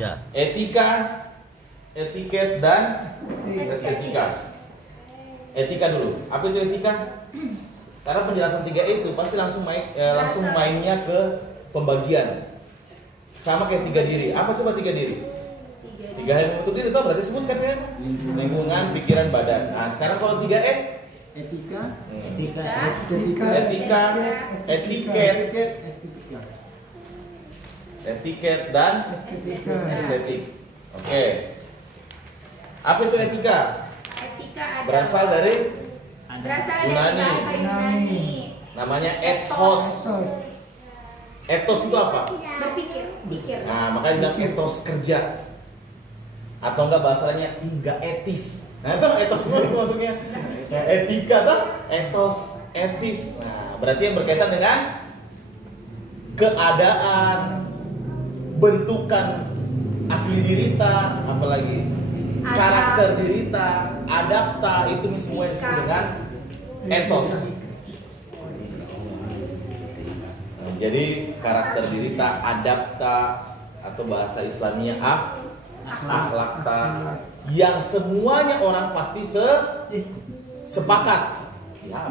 Ya. Etika, etiket, dan estetika. Etika dulu. Apa itu etika? Karena penjelasan 3E itu pasti langsung mainnya ke pembagian. Sama kayak 3 diri. Apa coba 3 diri? 3 hal yang membentuk diri, tau berarti sebutkan ya? Lingkungan, pikiran, badan. Nah sekarang kalau 3E, etika, estetika, etiket, dan estetik. Oke. Apa itu etika? Etika adalah Berasal dari bahasa Yunani. namanya ethos. Ethos itu apa? Berpikir. Nah, makanya bilang ethos kerja. Atau enggak bahasanya enggak etis. Nah, itu ethos itu maksudnya. Nah, etika tuh ethos, etis. Nah, berarti yang berkaitan dengan keadaan, bentukan asli dirita, apalagi karakter dirita, adapta, itu semua yang disebut dengan ethos. Nah, jadi karakter dirita, adapta, atau bahasa Islamnya akhlakta, yang semuanya orang pasti sepakat. Ya,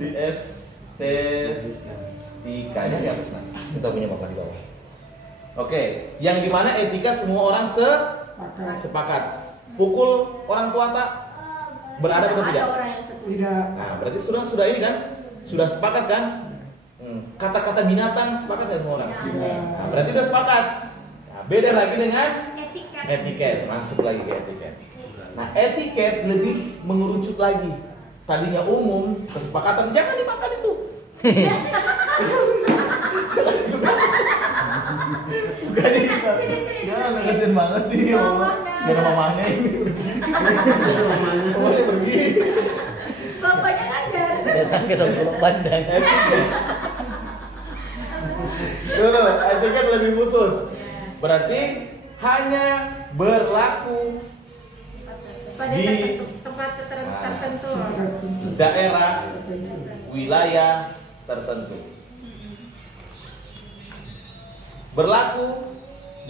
di estetikanya dihapus nanti. Kita punya bapak di bawah. Oke, yang dimana etika semua orang sepakat. Pukul orang tua tak beradab atau tidak? Tidak. Nah, berarti sudah ini kan? Sudah sepakat kan? Kata-kata binatang sepakat ya semua orang? Nah, berarti sudah sepakat. Nah, beda lagi dengan etiket. Masuk lagi ke etiket. Nah, etiket lebih mengerucut lagi. Tadinya umum, kesepakatan jangan dimakan itu. Bukan ini. Ya, kasihan banget sih. Gara mamanya ini. Mamanya pergi. Bapaknya ngajar. Biasa ke Songkolok Bandang. Dulu, etiket lebih khusus. Berarti hanya berlaku Pada di tempat tertentu. daerah, wilayah tertentu. Berlaku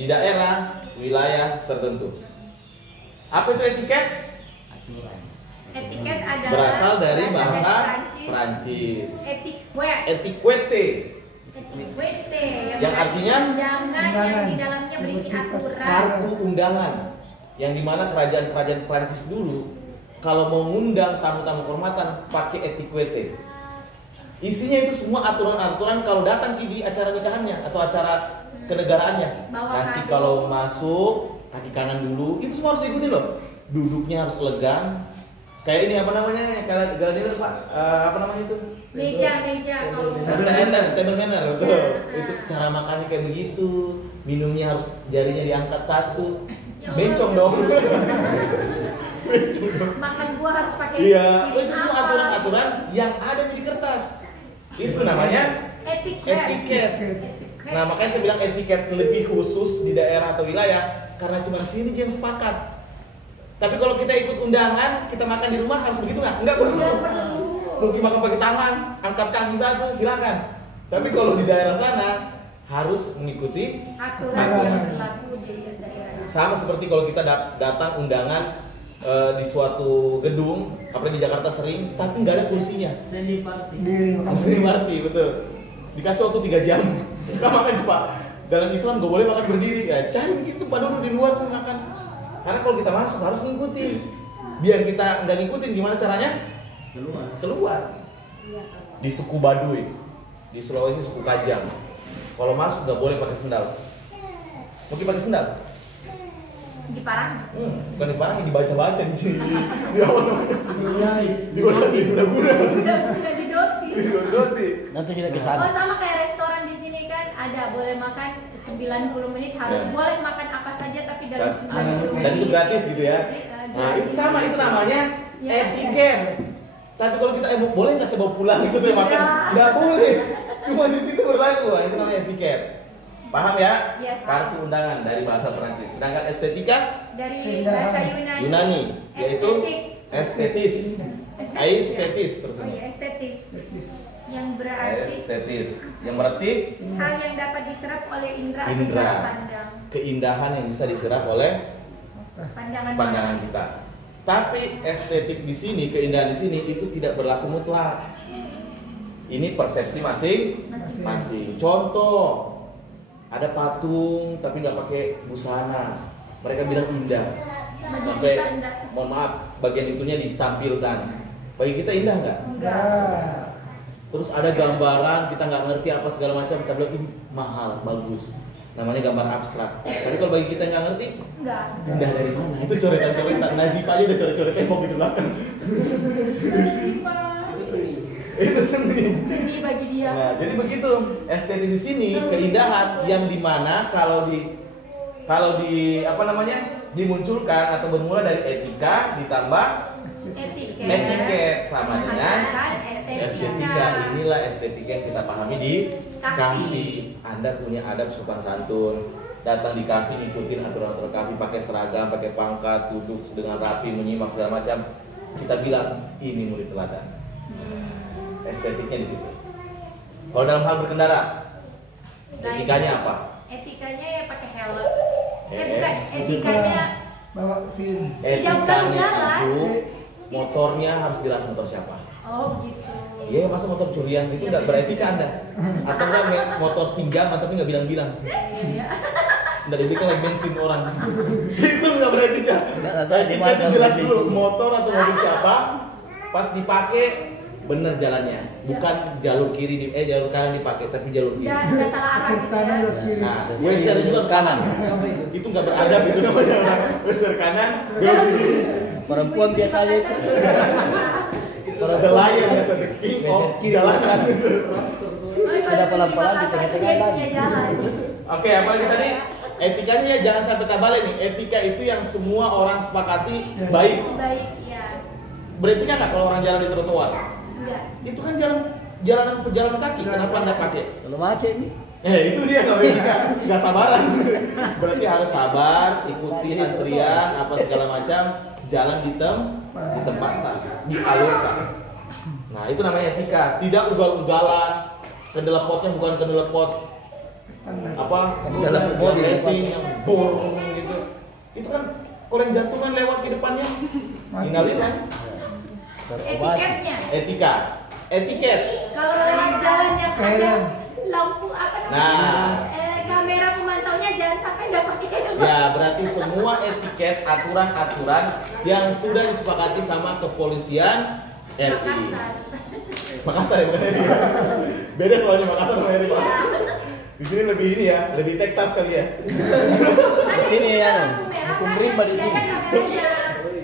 di daerah, wilayah tertentu. Apa itu etiket? Etiket adalah Berasal dari bahasa Prancis. Prancis. Etiquette. Etiquette, yang artinya undangan yang di dalamnya berisi aturan. kartu undangan. Yang dimana kerajaan-kerajaan Prancis dulu kalau mau ngundang tamu-tamu kehormatan pakai etiquette. Isinya itu semua aturan-aturan kalau datang di acara nikahannya atau acara kenegaraannya. Nanti kalau masuk kaki kanan dulu, itu semua harus diikuti loh. Duduknya harus elegan. Kayak ini apa namanya? Kalau dinner Pak, apa namanya itu? Meja kalau Table manner, betul. Itu cara makannya kayak begitu. Minumnya harus jarinya diangkat satu. Bencong dong. makan buah harus pakai Iya, itu semua apa? aturan-aturan yang ada di kertas. Itu namanya etiket. Nah, makanya saya bilang etiket lebih khusus di daerah atau wilayah karena cuma di sini yang sepakat. Tapi kalau kita ikut undangan, kita makan di rumah harus begitu nggak? Nggak perlu. Mungkin makan pakai tangan, angkat kaki satu, silakan. Tapi kalau di daerah sana harus mengikuti aturan yang berlaku di daerah. sama seperti kalau kita datang undangan di suatu gedung, apalagi di Jakarta sering, tapi nggak ada kursinya. Seni party, betul. Dikasih waktu 3 jam. Nggak makan cepat. Dalam Islam nggak boleh makan berdiri. Ya, cari begitu Pak dulu di luar tuh makan. Karena kalau kita masuk harus ngikutin. Biar kita nggak ngikutin, gimana caranya? Keluar. Di suku Baduy, di Sulawesi suku Kajang. Kalau masuk nggak boleh pakai sendal. Mungkin pakai sendal. Diparang. Bukan diparangi, dibaca-baca di sini. Di awal. Di guna-guna. Udah didoti. Nanti kita ke Oh, sana. sama kayak restoran di sini kan ada boleh makan 90 menit harus Ya. boleh makan apa saja tapi dalam 90 menit. Dan itu gratis gitu ya. Nah, itu sama, itu namanya etiket. Tapi kalau kita boleh nggak saya bawa pulang itu saya makan? Nggak boleh. Cuma di situ berlaku. Nah, itu namanya etiket. Paham ya? Yes. Kartu undangan dari bahasa Perancis. Sedangkan estetika Dari bahasa Yunani, yaitu estetis. Estetis terus Oh ini. iya, estetis. Yang berarti estetis. Yang berarti hal yang dapat diserap oleh indera indera. pandang. Keindahan yang bisa diserap oleh Pandangan kita. Tapi estetik di sini, keindahan di sini itu tidak berlaku mutlak. Ini persepsi masing-masing. Contoh, ada patung tapi nggak pakai busana, mereka bilang indah. Sampai, mohon maaf, bagian itunya ditampilkan. Bagi kita indah nggak? Enggak. Terus ada gambaran kita nggak ngerti apa segala macam, kita bilang ini mahal, bagus. Namanya gambar abstrak. Tapi kalau bagi kita nggak ngerti, Enggak. indah dari mana? Itu coretan-coretan. Nazif aja udah coret-coret tembok di belakang. Itu seni. Itu seni. Seni bagi dia. Nah, jadi begitu. Estetik di sini keindahan yang dimana kalau di apa namanya dimunculkan atau bermula dari etika ditambah etiket sama dengan estetika. Inilah estetika yang kita pahami di kafe. Anda punya adab sopan santun, datang di kafe ngikutin aturan-aturan kafe, pakai seragam, pakai pangkat, duduk dengan rapi, menyimak segala macam. Kita bilang ini murid teladan. Estetiknya di situ. Kalau dalam hal berkendara, etikanya apa? Etikanya ya pakai helm. Bukan, etikanya bawa SIM. Etikanya itu motornya harus jelas motor siapa. oh gitu. Iya, masa motor curian itu nggak beretika Anda? Atau nggak motor pinjaman tapi nggak bilang-bilang? Iya. Nggak dibelikan lagi bensin orang. Itu nggak beretika. Nggak Etika itu jelas dulu motor atau mobil siapa. Pas dipakai bener jalannya, bukan jalur kiri jalur kanan dipakai tapi jalur kiri. Nggak salah arah gitu Kanan ya. belok kiri. Nah, geser juga harus kanan. Itu nggak beradab itu namanya orang. Geser kanan, belok kiri. Perempuan biasanya itu. The lion atau the king of jalanan. Sudah pelan-pelan di tengah-tengah lagi. Dia jalan. Oke, apalagi tadi? Etikanya ya jangan sampai tabalik nih. Etika itu yang semua orang sepakati baik. Baik, ya. Beretika nggak kalau orang jalan di trotoar? Enggak. Itu kan jalanan pejalan kaki. Kenapa Anda pakai? Kalau macet ini. Itu dia nggak beretika, nggak sabaran. Berarti harus sabar, ikuti antrian apa segala macam, jalan di tempatan, dialurkan. Nah itu namanya etika. Tidak ugal-ugalan. Kendelepotnya bukan kendelepot apa? Kendelepot racing yang bor gitu. Itu kan kalau yang jantungan lewat ke depannya, tinggalin. Etiketnya. Etiket. Kalau lewat jalan yang ada Helm. lampu apa namanya? Nah. Kamera pemantaunya jangan sampai nggak pakai helm. Ya, berarti semua etiket, aturan-aturan yang sudah disepakati sama kepolisian RI. Makassar ya, bukan RI. Beda soalnya Makassar sama RI, Pak. Di sini lebih ini ya, lebih Texas kali ya. Di sini ya, hukum rimba di sini.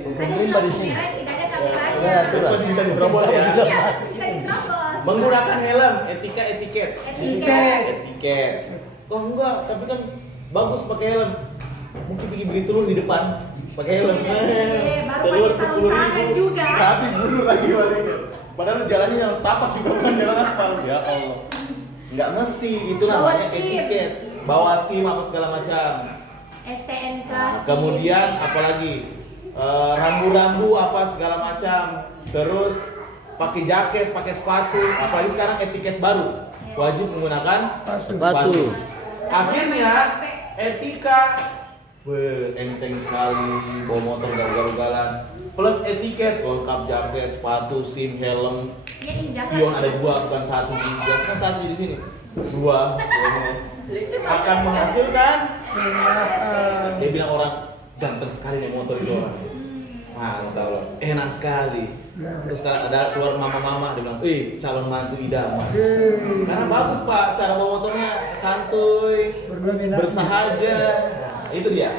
Hukum rimba di sini. Tidak ada kameranya. Ya, aturan. Masih bisa diterobos ya. Iya, bisa diterobos. Menggunakan helm, etiket. Etiket. Oh enggak, tapi kan bagus pakai helm. Mungkin beli telur di depan pakai helm. Baru Telur pakai sarung tangan 10.000. juga. Tapi dulu lagi baliknya. Padahal jalannya yang setapak juga bukan jalan aspal. Ya Allah. Enggak mesti, itu namanya Bawa SIM. etiket. Bawa SIM apa segala macam. STNK. Kemudian apalagi rambu-rambu apa segala macam. Terus pakai jaket, pakai sepatu. Apalagi sekarang etiket baru. Wajib menggunakan sepatu. Akhirnya etika enteng sekali, bawa motor gak ugal-ugalan. Plus etiket, lengkap jaket, sepatu, SIM, helm, spion ada 2 bukan 1. Biasanya 1 di sini. 2 akan menghasilkan. Dia bilang orang ganteng sekali nih motor itu orang. Mantap loh, enak sekali. Terus sekarang ada keluar mama-mama, dia bilang, calon mantu idaman. Karena bagus Pak, cara bawa motornya santuy, bersahaja. Nah, itu dia.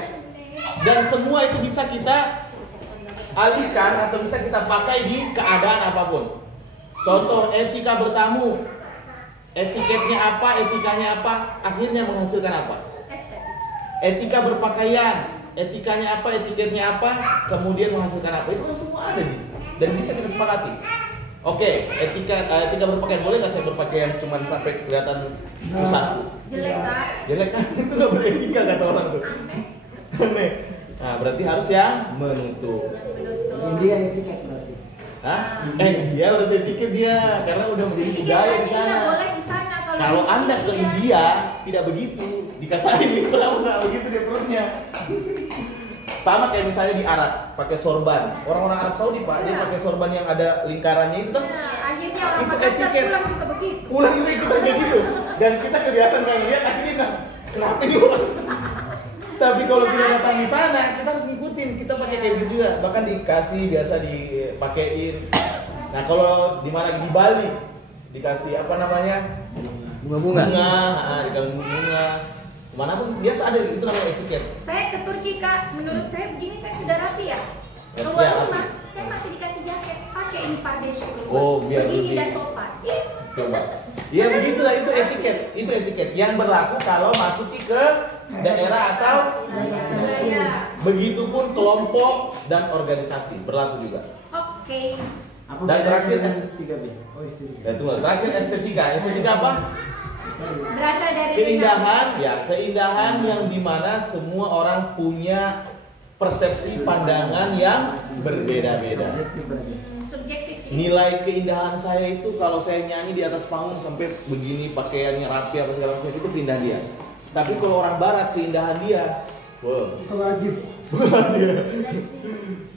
Dan semua itu bisa kita alihkan atau bisa kita pakai di keadaan apapun. Contoh etika bertamu, etiketnya apa, etikanya apa, akhirnya menghasilkan apa? Etika berpakaian, etikanya apa, etiketnya apa, kemudian menghasilkan apa? Itu kan semua ada sih, dan bisa kita sepakati. Oke, etika berpakaian, boleh nggak saya berpakaian cuma sampai kelihatan pusatku? Jelek kan? Itu nggak beretika kata orang tuh. Aneh. Nah, berarti harus yang menutup. India etiket berarti. Hah? Dia udah etiket dia karena udah menjadi budaya di sana. Nggak boleh di sana Kalau di Anda ke India tidak begitu, dikatain kenapa nggak begitu dia perutnya. Sama kayak misalnya di Arab pakai sorban. Orang-orang Arab Saudi Pak, dia pakai sorban yang ada lingkarannya itu tuh. Nah, akhirnya orang Itu Makassar etiket. pulang juga begitu. Pulang juga ikutan kayak gitu. Dan kita kebiasaan kayak ngeliat akhirnya bilang, kenapa ini orang? Tapi kalau kita datang di sana, kita harus ngikutin. Kita pakai kayak gitu juga. Bahkan dikasih biasa dipakein. Nah kalau di mana di Bali dikasih apa namanya? Bunga-bunga. Dikasih bunga. Kemanapun biasa ada itu namanya etiket. Saya ke Turki Kak, menurut saya begini saya sudah rapi ya. Ya, Keluar rapi. rumah, saya masih dikasih jaket. Pakai ini pardes keluar. Oh, biar begini lebih- dan sopan. Ih, Coba. Ya begitulah itu etiket yang berlaku kalau masuki ke daerah atau ya. begitupun kelompok dan organisasi berlaku juga. Oke. Apa Dan terakhir estetika B? Oh estetika. Ya tunggu, terakhir estetika. Estetika apa? Berasal dari Keindahan, ya keindahan yang dimana semua orang punya persepsi pandangan yang berbeda-beda. Subjektif berarti. Subjektif. Nilai keindahan saya itu kalau saya nyanyi di atas panggung sampai begini pakaiannya rapi apa segala macam itu keindahan dia. Tapi kalau orang barat keindahan dia, wow. Wajib.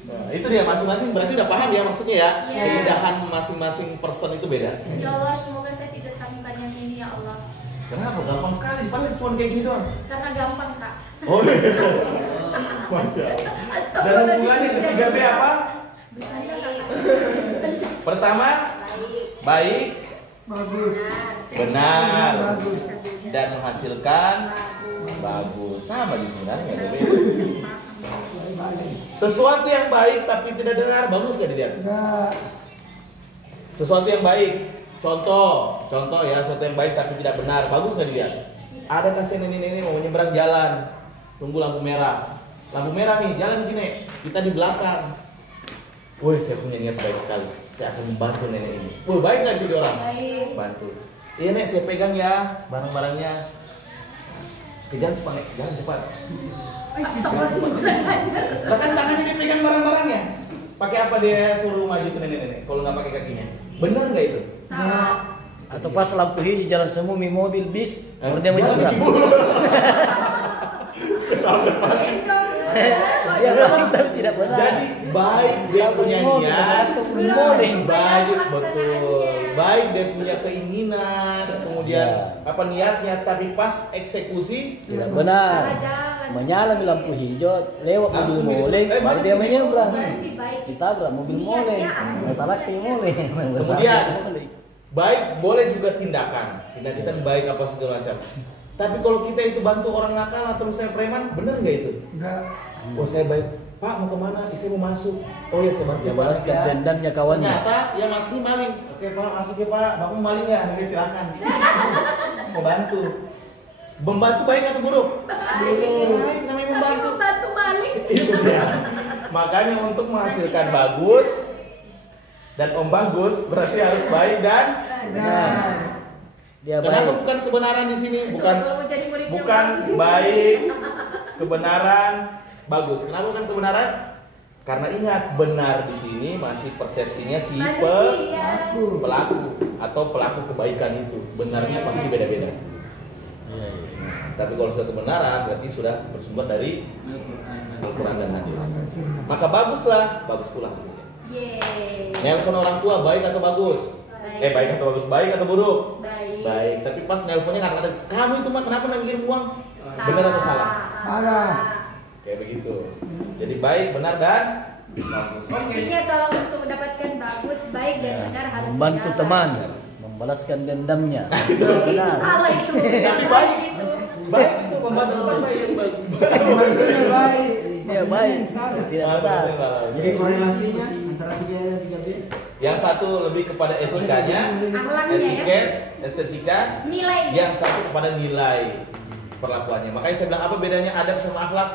Nah, itu dia masing-masing berarti udah paham ya maksudnya ya. Ya. Keindahan masing-masing person itu beda. Ya Allah, semoga saya tidak tanyakan yang ini ya Allah. Kenapa? Gampang sekali, padahal cuma kayak gini doang. Karena gampang Kak. Oh iya. Masya Allah. Dan hubungannya ketiga B apa? Bercanda Kak. Pertama, baik, Bagus. benar, Bagus. dan menghasilkan bagus. Sama di sebenarnya. Sesuatu yang baik tapi tidak dengar, bagus gak dilihat? Enggak. Sesuatu yang baik, contoh ya, sesuatu yang baik tapi tidak benar, bagus gak dilihat? Ada kasih nenek-nenek mau menyeberang jalan, tunggu lampu merah nih, jalan gini, kita di belakang. Woi, saya punya niat baik sekali, saya akan membantu nenek ini. Woi, baik gak jadi orang? Baik. Bantu. Iya nek, saya pegang ya barang-barangnya. Jalan cepat nek, jalan cepat. Astagfirullahaladzim, kurang ajar. Lah kan tangannya dia pegang barang-barangnya. Pakai apa dia suruh maju ke nenek-nenek? Kalau nggak pakai kakinya, bener nggak itu? Salah. Atau pas lampu hijau jalan semu mobil bis, kemudian dia Jalan menyeberang. begini. Dia baik tapi tidak benar. Jadi baik dia punya niat, baik betul, baik dia punya keinginan, kemudian Ya. apa niatnya, tapi pas eksekusi Tidak benar. Salah jalan. Menyala lampu hijau, lewat mobil Langsung moleng, baru baru dia begini. menyeberang. Berarti baik. Ditabrak mobil moleng. Masalah kayak moleng. Kemudian baik boleh juga tindakan kita baik apa segala macam. Tapi kalau kita itu bantu orang nakal atau misalnya preman, bener nggak itu? Enggak. Oh saya baik, Pak mau kemana? Istri mau masuk. Oh ya saya bantu. Dia Pak, balaskan ya. dendamnya kawannya. Ternyata yang masuk ini maling. Oke Pak, masuk ya Pak. Bapak mau maling ya? Oke silakan. Mau bantu. Membantu baik atau buruk? Baik, namanya membantu. Membantu maling. Itu dia. Makanya untuk menghasilkan bagus dan om bagus berarti harus baik dan Benar. Dia kenapa baik. bukan kebenaran di sini? Bukan Kalau mau jadi muridnya bukan bagus. baik, kebenaran, bagus. Kenapa bukan kebenaran? Karena ingat benar di sini masih persepsinya si Manusia. pelaku atau pelaku kebaikan itu. Benarnya pasti beda-beda. Iya, iya. Tapi kalau sudah kebenaran berarti sudah bersumber dari Al-Quran dan hadis. Maka baguslah, bagus pula hasilnya. Yeay. Nelpon orang tua baik atau bagus? Baik. Baik atau bagus? Baik atau buruk? Baik. Baik. Tapi pas nelponnya kata-kata kamu itu mah kenapa ngambilin uang? Benar atau salah? Salah. Kayak begitu. Jadi baik, benar dan bagus. Oke. Intinya kalau untuk mendapatkan bagus, baik dan benar harus Membantu sejalan. teman, membalaskan dendamnya. Itu Benar. salah itu. Tapi baik. Itu. Baik itu membantu teman baik yang bagus. Teman-teman baik. Dia baik. Salah. Tidak Ah, benar. betul, salah. Jadi korelasinya antara 3 dan 3B. Yang satu lebih kepada etikanya, Akhlaknya ya. etiket, estetika. Nilai. Yang satu kepada nilai perlakuannya. Makanya saya bilang apa bedanya adab sama akhlak?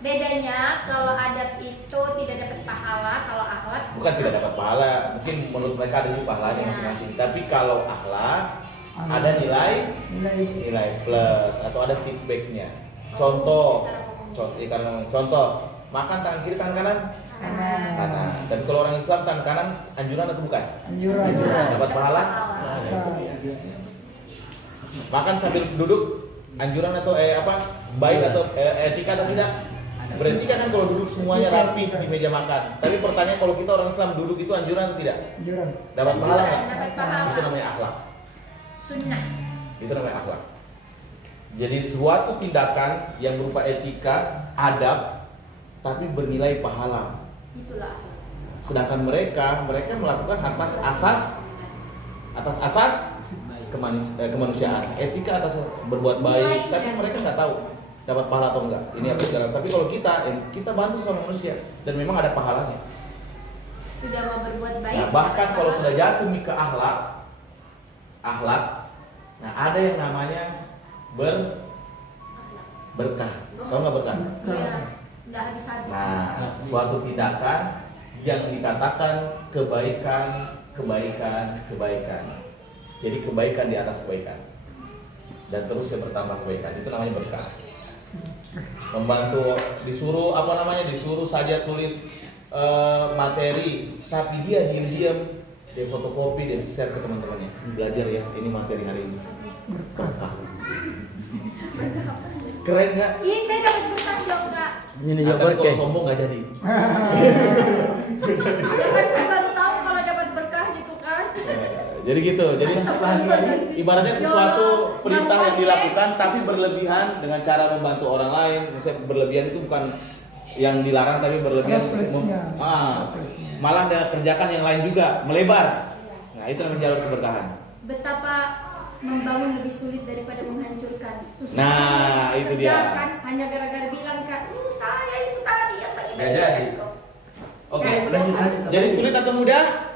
Bedanya kalau adab itu tidak dapat pahala, kalau akhlak Bukan tidak dapat pahala, mungkin menurut mereka ada juga pahalanya masing-masing. Tapi kalau akhlak ada nilai plus atau ada feedbacknya. Contoh, contoh makan tangan kiri tangan kanan Kanan. Tapi kalau orang Islam tangan kanan anjuran atau bukan? Anjuran. Dapat pahala? Makan sambil duduk anjuran atau baik atau etika atau tidak? Beretika kan kalau duduk semuanya rapi di meja makan. Tapi pertanyaan kalau kita orang Islam duduk itu anjuran atau tidak? Anjuran. Dapat pahala nggak? Dapat pahala. Itu namanya akhlak. Sunnah. Itu namanya akhlak. Jadi suatu tindakan yang berupa etika, adab, tapi bernilai pahala. Itulah. Sedangkan mereka melakukan atas asas kemanusiaan, etika atas berbuat baik, tapi mereka nggak tahu dapat pahala atau enggak. Ini apa sekarang? Tapi kalau kita bantu sama manusia dan memang ada pahalanya. Sudah mau berbuat baik. Nah, bahkan kalau sudah jatuh ke akhlak, nah ada yang namanya berkah. Tahu nggak berkah? Iya. Nggak habis-habis. Nah, suatu tindakan yang dikatakan kebaikan. Jadi kebaikan di atas kebaikan. Dan terus yang bertambah kebaikan. Itu namanya berkah. Membantu disuruh saja tulis materi, tapi dia diam-diam dia fotokopi, dia share ke teman-temannya. Belajar ya, ini materi hari ini. Berkah. Keren nggak? Iya, saya dapat berkah dong, Kak. Ini Nah, juga tapi kalau berkah. sombong nggak jadi. Kan saya baru tahu kalau dapat berkah gitu kan. Jadi gitu. Jadi ibaratnya sesuatu perintah yang dilakukan tapi berlebihan dengan cara membantu orang lain. Misalnya berlebihan itu bukan yang dilarang tapi berlebihan malah dia kerjakan yang lain juga, melebar. Nah, itu namanya jalur keberkahan. Betapa membangun lebih sulit daripada menghancurkan. Susah. Nah, itu dia. Kerjakan hanya gara-gara bilang kan, saya itu tadi yang bagi Nggak jadi. Oke, Lanjut. jadi sulit atau mudah?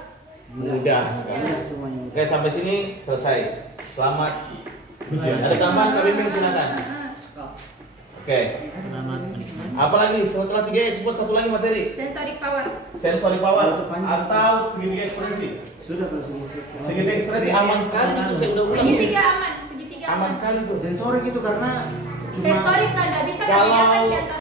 Mudah sekali. Semuanya. Oke, sampai sini selesai. Selamat ujian. Ada tambahan Kak Bimbing, silakan. Oke. Apalagi setelah 3 cepat satu lagi materi. Sensory power. Sensory power atau segitiga ekspresi. Sudah kalau Segitiga ekspresi aman sekali itu saya udah ulang. Segitiga aman, segitiga Aman sekali tuh. Sensorik itu karena Sensorik kan nggak bisa Kalau- membedakan di antara